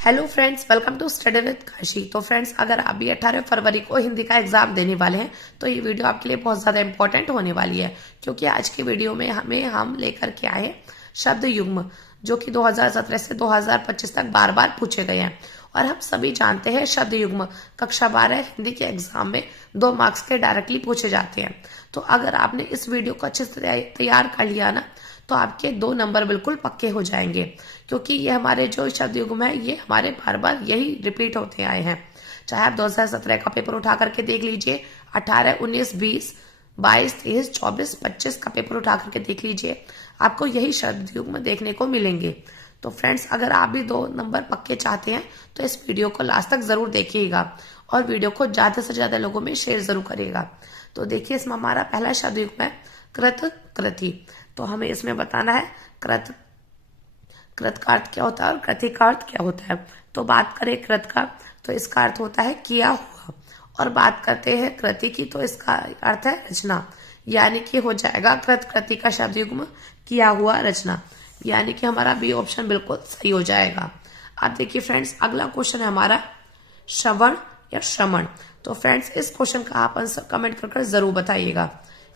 Hello friends, welcome to study with Kashi. तो friends, अगर आप भी 18 फरवरी को हिंदी का एग्जाम देने वाले हैं तो ये वीडियो आपके लिए बहुत ज़्यादा इंपॉर्टेंट होने वाली है, क्योंकि आज की वीडियो में हम लेकर के आए शब्द युग्म जो कि 2017 से 2025 तक बार बार पूछे गए हैं। और हम सभी जानते हैं शब्द युग्म कक्षा 12 हिंदी के एग्जाम में 2 मार्क्स के डायरेक्टली पूछे जाते हैं। तो अगर आपने इस वीडियो को अच्छे से तैयार कर लिया ना, तो आपके 2 नंबर बिल्कुल पक्के हो जाएंगे, क्योंकि ये हमारे जो शब्द युग्म है ये हमारे बार बार यही रिपीट होते आए हैं। चाहे आप 2017 का पेपर उठा करके देख लीजिए, 18, 19, 20, 22, 23, 24, 25 का पेपर उठा करके देख लीजिए, आपको यही शब्द युग्म देखने को मिलेंगे। तो फ्रेंड्स, अगर आप भी 2 नंबर पक्के चाहते हैं तो इस वीडियो को लास्ट तक जरूर देखिएगा और वीडियो को ज्यादा से ज्यादा लोगों में शेयर जरूर करिएगा। तो देखिए, इसमें हमारा पहला शब्द युग्म है कृत कृति। तो हमें इसमें बताना है कृत का अर्थ क्या होता है और कृति का अर्थ क्या होता है। तो बात करें कृत का, तो इसका अर्थ होता है किया हुआ, और बात करते हैं कृति की तो इसका अर्थ है रचना, यानी कि हो जाएगा कृत कृति का शब्द युग्म किया हुआ रचना, यानी कि हमारा बी ऑप्शन बिल्कुल सही हो जाएगा। अब देखिए फ्रेंड्स, अगला क्वेश्चन है हमारा श्रवण या श्रमण। तो फ्रेंड्स, इस क्वेश्चन का आप आंसर कमेंट कर जरूर बताइएगा,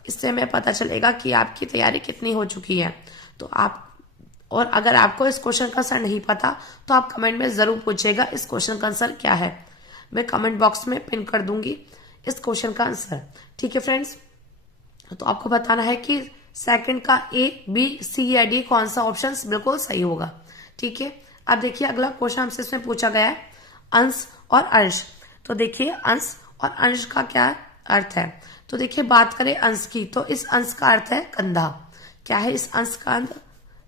इससे हमें पता चलेगा कि आपकी तैयारी कितनी हो चुकी है। तो आप, और अगर आपको इस क्वेश्चन का आंसर नहीं पता तो आप कमेंट में जरूर पूछिएगा इस क्वेश्चन का आंसर क्या है। मैं कमेंट बॉक्स में पिन कर दूंगी इस क्वेश्चन का आंसर। ठीक है फ्रेंड्स, तो आपको बताना है कि सेकंड का ए, बी, सी या डी कौन सा ऑप्शन बिल्कुल सही होगा। ठीक है, अब देखिए अगला क्वेश्चन हमसे इसमें पूछा गया है अंश और अंश। तो देखिए, अंश और अंश का क्या अर्थ है। तो देखिए, बात करें अंश की, तो इस अंश का अर्थ है कंधा। क्या है इस अंश का अर्थ?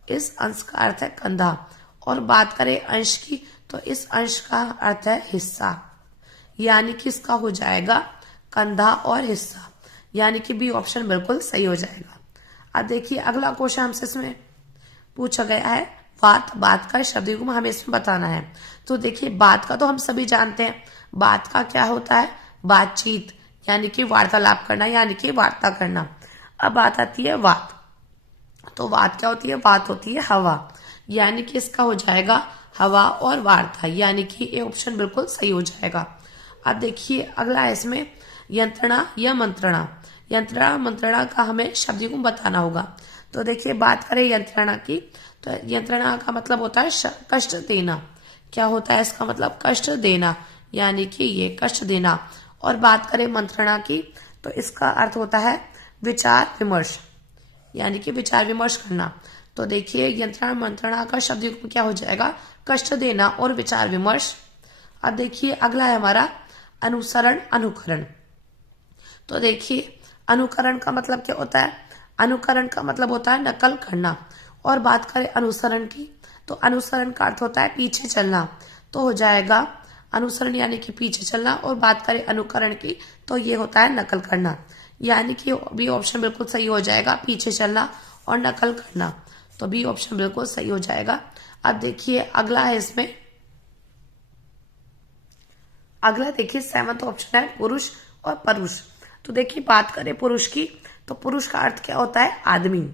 इस अंश का अर्थ है कंधा। और बात करें अंश की, तो इस अंश का अर्थ है हिस्सा, यानी कि इसका हो जाएगा कंधा और हिस्सा, यानी कि बी ऑप्शन बिल्कुल सही हो जाएगा। अब देखिए अगला क्वेश्चन हमसे इसमें पूछा गया है बात का शब्द युग्म हमें इसमें बताना है। तो देखिए, बात का तो हम सभी जानते हैं, बात का क्या होता है बातचीत, यानी कि वार्तालाप करना, यानी कि वार्ता करना। अब बात आती है वात। तो वात क्या होती है? वात होती है हवा, यानी कि इसका हो जाएगा हवा और वार्ता, यानी कि ये ऑप्शन बिल्कुल सही हो जाएगा। अब देखिए अगला है इसमें यंत्रणा या मंत्रणा। यंत्रणा मंत्रणा का हमें शब्द युग्म बताना होगा। तो देखिए, बात करें यंत्रणा की, तो यंत्रणा का मतलब होता है कष्ट देना। क्या होता है इसका मतलब? कष्ट देना, यानी कि ये कष्ट देना। और बात करें मंत्रणा की, तो इसका अर्थ होता है विचार विमर्श, यानी कि विचार विमर्श करना। तो देखिए, यंत्रणा मंत्रणा का शब्द युग्म क्या हो जाएगा? कष्ट देना और विचार विमर्श। अब देखिए अगला है हमारा अनुसरण अनुकरण। तो देखिए, अनुकरण का मतलब क्या होता है? अनुकरण का मतलब होता है नकल करना। और बात करें अनुसरण की, तो अनुसरण का अर्थ होता है पीछे चलना। तो हो जाएगा अनुसरण यानी कि पीछे चलना। और बात करें अनुकरण की, तो ये होता है नकल करना, यानी कि बी ऑप्शन बिल्कुल सही हो जाएगा, पीछे चलना और नकल करना। तो बी ऑप्शन बिल्कुल सही हो जाएगा। अब देखिए अगला है इसमें, अगला देखिए 7वां ऑप्शन है पुरुष और परुष। तो देखिए, बात करें पुरुष की, तो पुरुष का अर्थ क्या होता है? आदमी।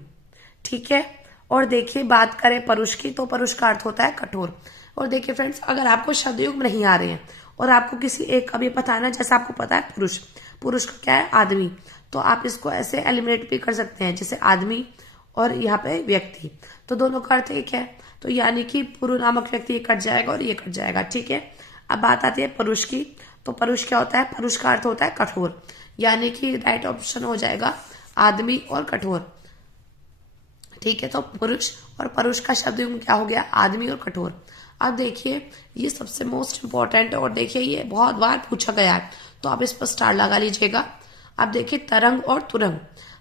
ठीक है, और देखिए बात करें परुष की, तो परुष का अर्थ होता है कठोर। और देखिए फ्रेंड्स, अगर आपको शब्द युग्म नहीं आ रहे हैं और आपको किसी एक का भी बताना, जैसे आपको पता है पुरुष, पुरुष का क्या है? आदमी, तो आप इसको ऐसे एलिमिनेट भी कर सकते हैं, जैसे आदमी और यहाँ पे व्यक्ति, तो दोनों का अर्थ एक है। तो यानी कि पुरु नामक व्यक्ति ये कट जाएगा और ये कट जाएगा। ठीक है, अब बात आती है परुष की, तो परुष क्या होता है? परुष का अर्थ होता है कठोर, यानी कि राइट ऑप्शन हो जाएगा आदमी और कठोर। ठीक है, तो पुरुष और परुष का शब्द युग्म क्या हो गया? आदमी और कठोर। अब देखिए, ये सबसे मोस्ट इंपॉर्टेंट है और देखिए ये बहुत बार पूछा गया है, तो आप इस पर स्टार लगा लीजिएगा। अब देखिए तरंग और तुरंग,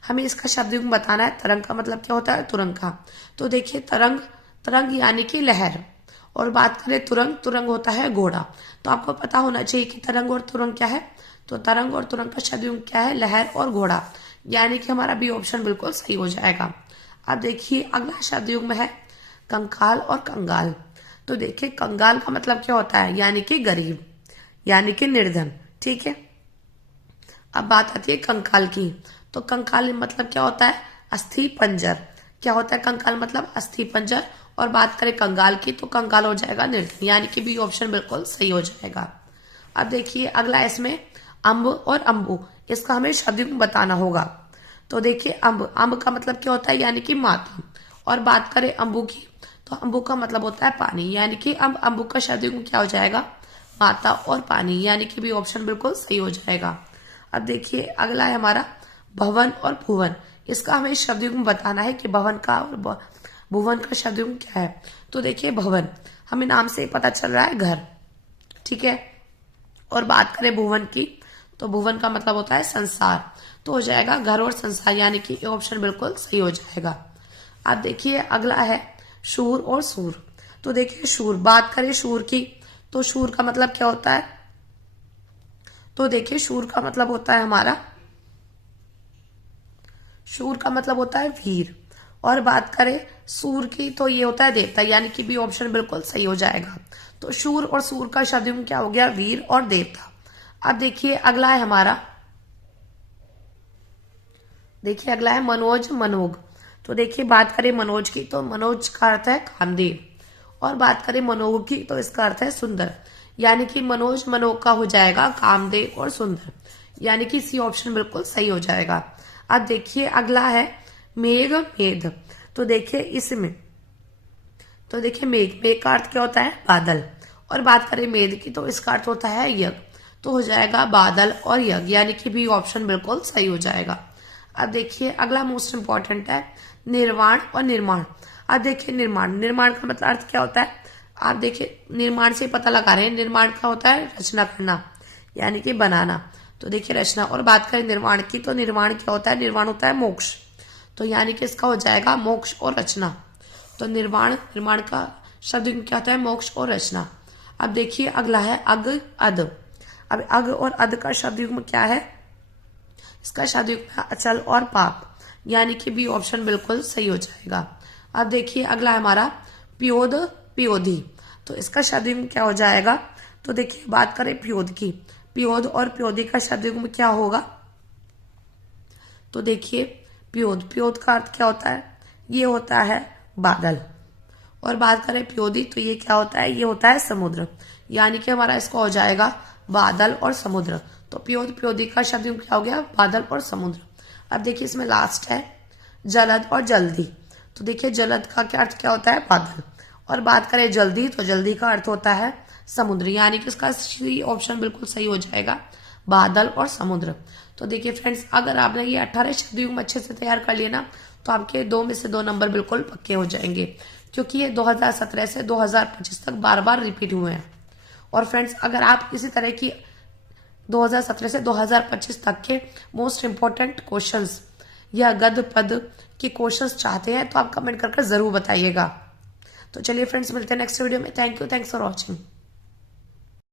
हमें इसका शब्द युग्म बताना है। तरंग का मतलब क्या होता है? तुरंग का। तो देखिए तरंग, तरंग यानी कि लहर। और बात करें तुरंग, तुरंग होता है घोड़ा। तो आपको पता होना चाहिए कि तरंग और तुरंग क्या है। तो तरंग और तुरंग का शब्द युग्म क्या है? लहर और घोड़ा, यानी कि हमारा बी ऑप्शन बिल्कुल सही हो जाएगा। अब देखिए अगला शब्द युग्म है कंकाल और कंगाल। तो देखिए, कंगाल का मतलब क्या होता है? यानी कि गरीब, यानी कि निर्धन। ठीक है, अब बात आती है कंकाल की, तो कंकाल मतलब क्या होता है? अस्थि पंजर। क्या होता है कंकाल मतलब? अस्थि पंजर। और बात करें कंगाल की तो कंगाल हो जाएगा निर्धन, यानी कि बी ऑप्शन बिल्कुल सही हो जाएगा। अब देखिए अगला इसमें अम्ब और अम्बू, इसका हमें शब्द बताना होगा। तो देखिए अम्ब का मतलब क्या होता है, यानी कि माता। और बात करें अम्बू की तो अम्बू का मतलब होता है पानी, यानी कि अम्बू का शब्द क्या हो जाएगा, माता और पानी, यानी कि भी ऑप्शन बिल्कुल सही हो जाएगा। अब देखिए अगला है हमारा भवन और भुवन, इसका हमें शब्द बताना है कि भवन का और भुवन का शब्द क्या है। तो देखिए भवन हमें नाम से पता चल रहा है घर, ठीक है। और बात करें भुवन की तो भुवन का मतलब होता है संसार, तो हो जाएगा घर और संसार, यानी कि ये ऑप्शन बिल्कुल सही हो जाएगा। अब देखिए अगला है शूर और सूर। तो देखिए शूर, बात करें शूर की तो शूर का मतलब क्या होता है, तो देखिए शूर का मतलब होता है हमारा, शूर का मतलब होता है वीर। और बात करें सूर की तो ये होता है देवता, यानी कि बी ऑप्शन बिल्कुल सही हो जाएगा। तो शूर और सूर का शब्द क्या हो गया, वीर और देवता। अब देखिए अगला है हमारा, देखिए अगला है मनोज मनोग। तो देखिए बात करें मनोज की तो मनोज का अर्थ है कामदेव, और बात करें मनोग की तो इसका अर्थ है सुंदर, यानी कि मनोज मनोग का हो जाएगा कामदेव और सुंदर, यानी कि सी ऑप्शन बिल्कुल सही हो जाएगा। अब देखिए अगला है मेघ मेघ। तो देखिए इसमें, तो देखिए मेघ का अर्थ क्या होता है, बादल। और बात करें मेघ की तो इसका अर्थ होता है यज्ञ, तो हो जाएगा बादल और यज्ञ, यानी कि भी ऑप्शन बिल्कुल सही हो जाएगा। अब देखिए अगला मोस्ट इंपॉर्टेंट है निर्वाण और निर्माण। अब देखिए निर्माण का मतलब अर्थ क्या होता है, आप देखिए निर्माण से पता लगा रहे हैं, निर्माण का होता है रचना करना, यानी कि बनाना। तो देखिए रचना। और बात करें निर्माण की तो निर्माण क्या होता है, निर्माण होता है मोक्ष, तो यानी कि इसका हो जाएगा मोक्ष और रचना। तो निर्माण का शब्द क्या होता है, मोक्ष और रचना। अब देखिए अगला है अग अद। अब अग और अद का शब्द युग्म क्या है, इसका शब्द युग्म है अचल और पाप, यानी कि बी ऑप्शन बिल्कुल सही हो जाएगा। अब देखिए अगला है हमारा प्योद प्योधी। तो इसका शब्द युग्म क्या हो जाएगा, तो देखिए बात करें प्योद की, प्योद और प्योदी का शब्द युग्म क्या होगा, तो देखिए प्योद का अर्थ क्या होता है, ये होता है बादल। और बात करें प्योदी तो ये क्या होता है, ये होता है समुद्र, यानी कि हमारा इसका हो जाएगा बादल और समुद्र। तो प्योदी का शब्द क्या हो गया, बादल और समुद्र। अब देखिए इसमें लास्ट है जलद और जल्दी। तो देखिए जलद का क्या अर्थ क्या होता है, बादल। और बात करें जल्दी तो जल्दी का अर्थ होता है समुद्र, यानी कि इसका सी ऑप्शन बिल्कुल सही हो जाएगा, बादल और समुद्र। तो देखिए फ्रेंड्स अगर आपने ये 18 शब्द युग्म अच्छे से तैयार कर लिए ना तो आपके 2 में से 2 नंबर बिल्कुल पक्के हो जाएंगे, क्योंकि ये 2017 से 2025 तक बार बार रिपीट हुए हैं। और फ्रेंड्स अगर आप इसी तरह की 2017 से 2025 तक के मोस्ट इंपॉर्टेंट क्वेश्चंस या गद्य पद के क्वेश्चंस चाहते हैं तो आप कमेंट करके जरूर बताइएगा। तो चलिए फ्रेंड्स मिलते हैं नेक्स्ट वीडियो में। Thanks for watching.